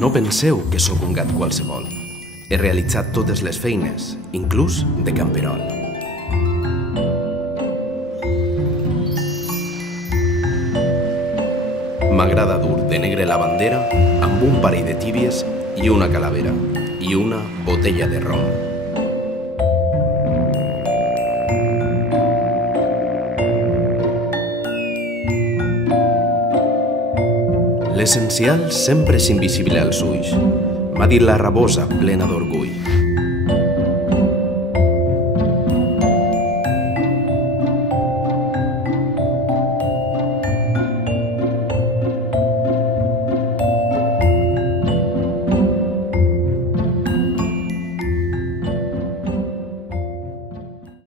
No penseu que sóc un gat qualsevol. He realitzat totes les feines, inclús de camperol. M'agrada dur de negre la bandera amb un parell de tíbies i una calavera i una botella de rom. L'essencial sempre és invisible als ulls, m'ha dit la rabosa plena d'orgull.